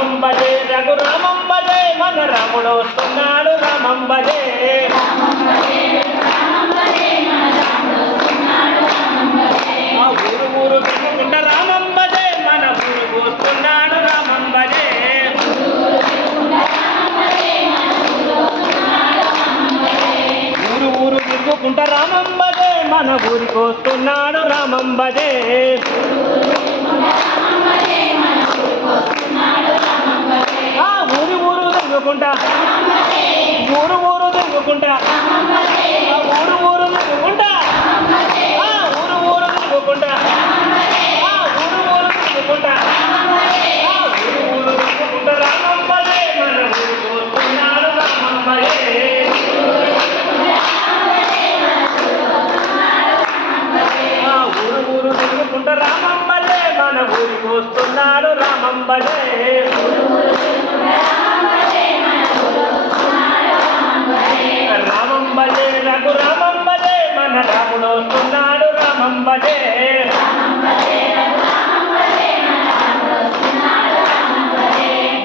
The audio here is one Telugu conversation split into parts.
రామం భజే రఘురామం భజే మన రాముడు వస్తున్నాడు రామం భజే ఊరు ఊరు తిరుగుకుంటా రామం భజే మన ఊరుకు వస్తున్నాడు రామం భజే ఊరు ఊరు తిరుగుకుంటా రామం భజే మన ఊరికి వస్తున్నాడు రామం భజే ఊరు ఊరు తిరుగుకుంటా ఊరు ఊరు తిరుగుకుంటా ఊరు ఊరు తిరుగుకుంటా ఊరు ఊరు తిరుగుకుంటా ఊరు ఊరు తిరుగుకుంటా ఊరు ఊరు తిరుగుకుంటా రామం భజే మన ఊరికి వస్తున్నాడు రామం భజే ఊరు ఊరు తిరుగుకుంటా రామం భజే మన ఊరికి వస్తున్నాడు రామం భజే రామం భజే రఘురామం భజే మన రాముడు వస్తున్నాడు రామం భజే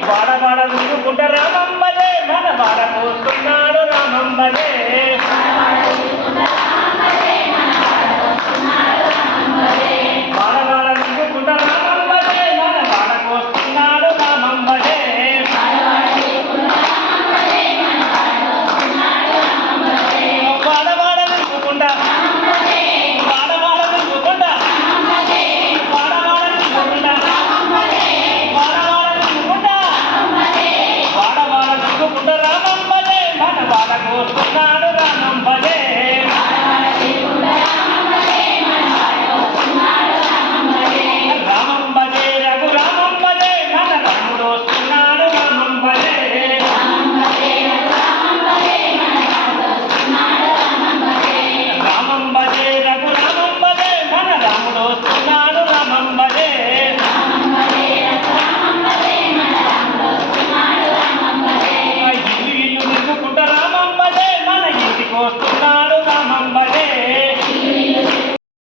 వాడ వాడ తిరుగుకుంటా రామం భజే మన వాడకు వస్తున్నాడు రామం భజే